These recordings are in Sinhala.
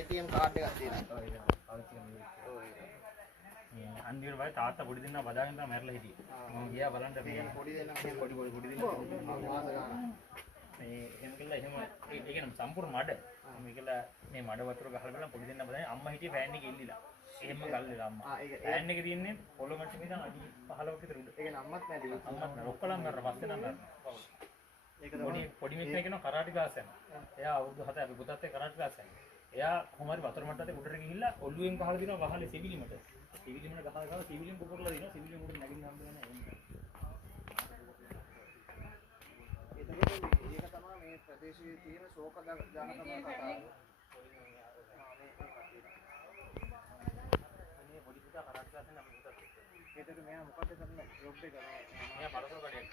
ATM කාඩ් එකක් තියෙනවා. අන්තිමට වයි තාත්තා පොඩි දෙන්නා බදාගෙන තමයි මැරලා හිටියේ. මම ගියා බලන්න මේ පොඩි දෙන්නා පොඩි දෙන්නා මේ එහෙම කියලා එහෙම ඒ කියන්නේ සම්පූර්ණ මඩ. මේකලා මේ මඩ වතුර ගහලා බලන්න පොඩි දෙන්නා බදාගෙන අම්මා හිටියේ ෆෑන් එකේ ඉල්ලිලා. එහෙම ගල් වෙලා අම්මා. ෆෑන් එකේ තියෙන්නේ පොළොව මට්ටමේ ඉඳන් අඩි 15ක විතර උඩ. ඒ කියන්නේ අම්මත් නැති. අම්මත් රොක්කලම් කරලා පස්සේ නම් කරනවා. ඒක තමයි පොඩි මිනිස්සෙක් කෙනා කරාටි ක්ලාස් යනවා. එයා අවුරුදු 7 අපි පුතත් එක්ක කරාටි ක්ලාස් යනවා. එයා කොහොම හරි වතුර මට්ටමේ උඩට ගිහිල්ලා ඔළුවෙන් ගහලා දිනවා වහලේ සිවිලිමට. සිවිලිමට ගහලා සිවිලිම පුපුරලා දිනවා. සිවිලිම උඩට නැගින්න හම්බ වෙන්නේ නැහැ. ඒක තමයි මේ ප්‍රදේශයේ තියෙන ශෝක ජනකම කතාව. මේ පොඩි පුතා කරාටි ක්ලාස් යන අපි පුතත් එක්ක. ඒකට මෙයා මොකද කරන්නේ? ජොබ් එක කරනවා. මෙයා පරසෝ කඩේට.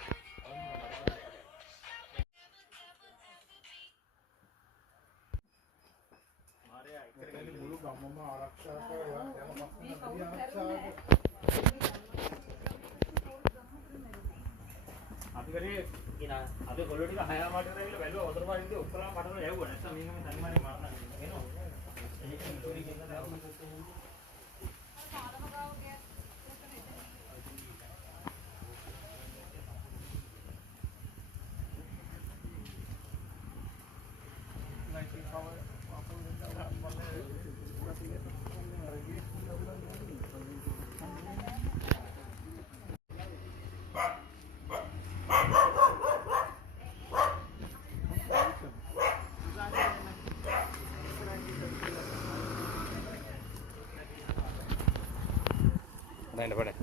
මාරයා ඉස්සර මුළු ගමම ආරක්ෂා කරලා අපි කරේ කියන අද ගොල්ලෝ ටික 6 මාට කරලා ගිහලා බැලුවා වතුර පාරින්ද ඔක්කොම පටල යවුවා නැත්නම් මේක මේ තනිමානේ මාරන එනවා ඒක චෝරි කියන දරුවෝ Đây là bên này.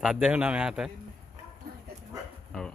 සද්ද ඇහුණා මෙහාට. ඔව්.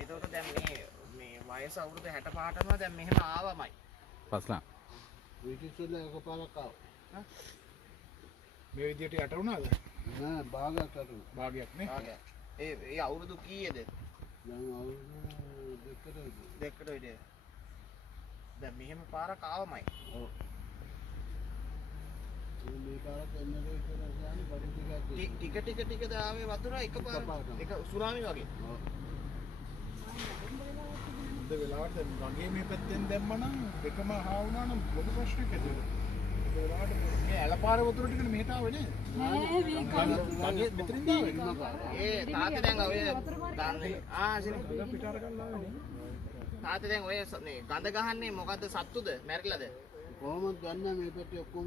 එතකොට දැන් මේ වයස අවුරුදු 65ටම දැන් මෙහෙම ආවමයි. පස්ලා විදිසල එකපාරක් ආවා. මේ විදියට යට වුණාද? නෑ භාගයක් අතට. භාගයක් නේ. ඒ අවුරුදු කීයද? දැන් අවුරුදු දෙකකට විතර. දැන් මෙහෙම පාරක් ආවමයි. ඔව්. මේ පාරක් එන්නේ කියලා කියන්නේ බඩු ටික දාවේ වතුර එකපාරට. ඒක සුනාමි වගේ. ඔව්. අද වෙලාවට වගේ මේ පැත්තෙන් දැම්මනම් දෙකම හා වුණා නම් පොඩි ප්‍රශ්නයක් ඇති වෙනවා. ඒ වෙලාවට මේ ඇලපාර වතුර ටිකට මෙහෙට ආවේ නේ. වගේ මෙතනින් දාවේ. ඒ තාත්තේ දැන් ඔය දාන්නේ සිනු පිට අර ගන්න ආවේ නේ. තාත්තේ දැන් ඔය මේ ගඳ ගහන්නේ මොකද්ද සත්තුද මැරිලාද? කොහොමද ගන්න මේ පැත්තේ ඔක්කොම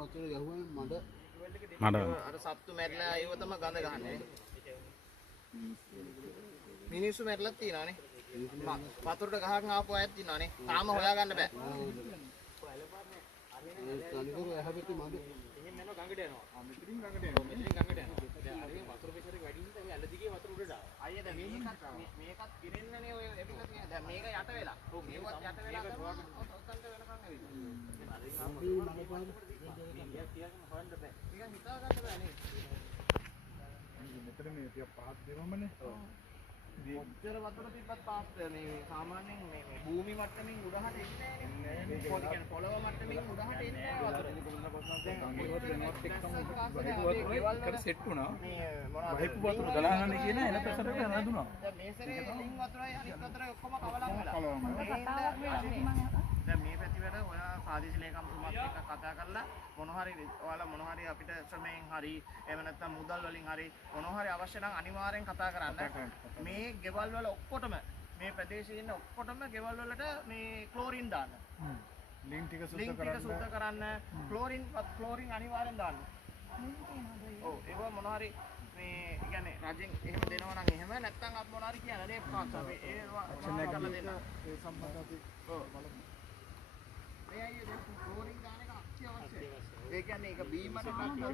වතුර ගහුවම මඩ අර සත්තු මැරිලා ඒව තමයි ගඳ ගහන්නේ. මිනිස්සු මැරිලා තියෙනවානේ. වතුරට ගහගෙන ආපු අයත් ඉන්නවානේ. තාම හොයාගන්න බෑ. ඒ තනිකර එහාපැති මඩ එහෙම යනවා ගඟට යනවා. මෙතනින් ගඟට යනවා. මෙතනින් ගඟට යනවා. දැන් අර වතුර ප්‍රෙෂර් එක වැඩි නිසා මේ ඇල දිගේ වතුර උඩට ආවා. අයියා දැන් මේකත් ගිරෙන්නනේ ඔය එපිට තියෙන. දැන් මේක යට වෙලා. ඔව් මේකත් යට වෙලා තමයි ඔතනට වෙනකන් ඇවිල්ලා. නිකන් හිතා ගන්න බෑ නේ. මෙතන මේ ටික පහත් දෙනවමනේ. ඔච්චර වතුර තිබ්බත් පාස් මේ සාමාන්‍යයෙන් මේ භූමි මට්ටමින් උඩහට එන්නේ නැහැ නේ. පොඩි කියන්නේ පොළව මට්ටමින් උඩහට එන්නේ නැහැ වතුර. කර සෙට් වුණා. මේ මොනවද? වහිපු වතුර ගලාගෙන කියන එන ප්‍රෙෂර් එක නැදුනා. දැන් මේ සැරේ ලිං වතුරයි අනිත් වතුරයි ඔක්කොම කවලම් වෙලා. දැන් මේ පැතිවල ඔයා සාදේශ ලේකම්තුමාත් එක්ක කතා කරලා ඔයාලා මොන හරි අපිට ශ්‍රමයෙන් හරි එහෙම නැත්නම් මුදල් වලින් හරි මොන හරි අවශ්‍ය නම් අනිවාර්යෙන් කතා කරන්න. මේ ගෙවල් වල ඔක්කොටම මේ ප්‍රදේශයේ ඉන්න ඔක්කොටම ගෙවල් වලට මේ ක්ලෝරින් දාන්න. ලින්ක් ටික සුද්ධ කරන්න ක්ලෝරින් අනිවාර්යෙන් දාන්න. ඔව් ඒක මොන හරි මේ කියන්නේ රජෙන් එහෙම දෙනවා නම් එහෙම නැත්නම් අප මොන හරි කියන්නේ නේ පාස් අපි ඒවා කරලා දෙන්න. ඒ සම්බන්ධව ඔව් ඒ අයියේ දැන් ක්ලෝරින් දාන එක අත්‍යවශ්‍යයි. ඒ කියන්නේ ඒක බීමට ගත්තද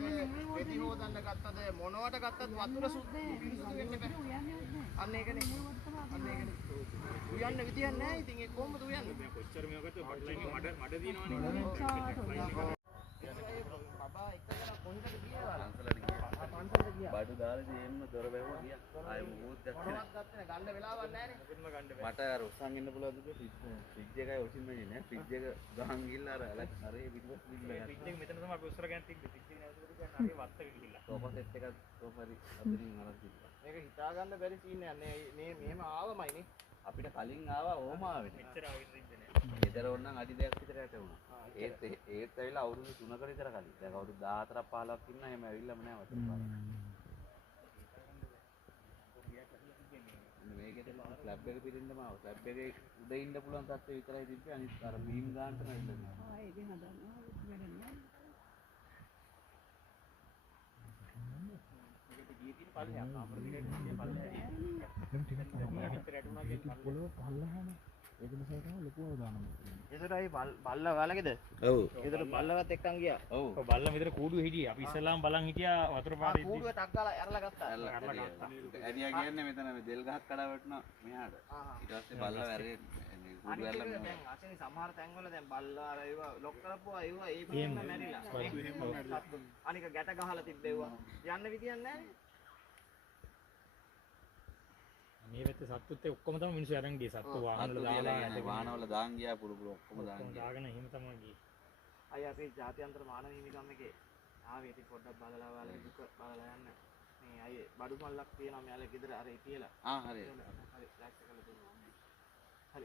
එදි හොදන්න ගත්තද මොනවට ගත්තත් වතුර පිරිසුදු වෙන්න බෑ. අන්න ඒකනේ. උයන්න විදියක් නැහැ. ඉතින් ඒ කොහොමද උයන්නේ? කොච්චර මේකත් බඩලයින්ගේ මඩ දිනවනේ. බබා එකදලා කොහෙද ගියා? පන්සලට ගියා. බඩු දාලා දෙන්න දොර බැලුවා ගියා. ආයෙ මොකද මොනවත් ගත්තේ නැහැ. ගන්න වෙලාවක් නැහැ නේ. මට අර උස්සන් ඉන්න පුළුවන්ද ෆ්‍රිජ් එකයි ඔසින් මේ නේ ෆ්‍රිජ් එක ගහන් ගිහලා අර අරේ පිටුපස් ගිහලා ෆ්‍රිජ් එක මෙතන තමයි අපි උස්සර ගන්න තිබ්බේ. ෆ්‍රිජ් එක නැවතුනට කියන්නේ හරි වත්තක ගිහිල්ලා. සෝෆා සෙට් එකක් සෝෆාරි අතරින් අරන් තිබ්බා. මේක හිතා ගන්න බැරි සීන් එකක් නේ. මේ මෙහෙම ආවමයි නේ. අපිට කලින් ආවා ඕම ආවේ නේ. මෙච්චර ආවෙත් ඉන්නේ නැහැ. ගෙදර ඕනනම් අඩි දෙකක් විතර යට වුණා. ඒත් ඇවිල්ලා අවුරුදු 3කට විතර කලින්. දැන් අවුරුදු 14ක් 15ක් ඉන්න එහෙම ඇවිල්ලාම නෑ වතුර පාරක්. මේකේ ස්ලැබ් එක පිටින්දම ආව. ස්ලැබ් එකේ උඩ ඉන්න පුළුවන් තත්ත්වය විතරයි තිබ්බේ. අනිත් අර බීම් ගන්නට නෑ ඉන්නේ. ආ ඒක හදන්න වෙන්නේ. මේකට ගියේ තියෙන පල්ලෙහා ආපරදිනේ ගියේ පල්ලෙහා. පොළොව පල්ලහනේ. ඒක නිසා තමයි ලොකු අවදානමක්. එතකොටයි බල්ලා ගාලකේද? ඔව්. ඒතර බල්ලවත් එක්කන් ගියා. ඔව්. ඔව් බල්ලා මෙතන කූඩුවේ හිටියේ. අපි ඉස්සෙල්ලාම බලන් හිටියා වතුර පාරේ. කූඩුවේ ටක් ගාලා ඇරලා ගත්තා. ඇරියා කියන්නේ මෙතන මේ දෙල් ගහක් කඩා වැටුණා මෙහාට. ඊට පස්සේ බල්ලා වැරේ කුඩු වැල්ලා මෙහාට. දැන් අසෙනි සමහර තැන්වල දැන් බල්ලා අර ඒවා ලොක් කරපුවා ඒවා ඒ පිටින්ම මැරිලා. අනික ගැට ගහලා තිබ්බේවා. යන්න විදියක් නැහැ. මේ වෙද්ද සත්තුත් ඔක්කොම තමයි මිනිස්සු අරන් ගියේ. සත්තු වාහන වල දාලා වාහනවල දාන් ගියා පුරු ඔක්කොම දාන් ගියා. දාගෙන එහෙම තමයි ගියේ. අය අපේ ජාත්‍යන්තර මානව හිමිකම් එකේ ආවේ ඉතින් පොඩ්ඩක් බලලා දුක බලලා යන්න. මේ අය බඩු මල්ලක් තියෙනවා මෙයාලා ගෙදර අර කියලා. හරි. හරි ලෑස්ති කරලා දුන්නා. හරි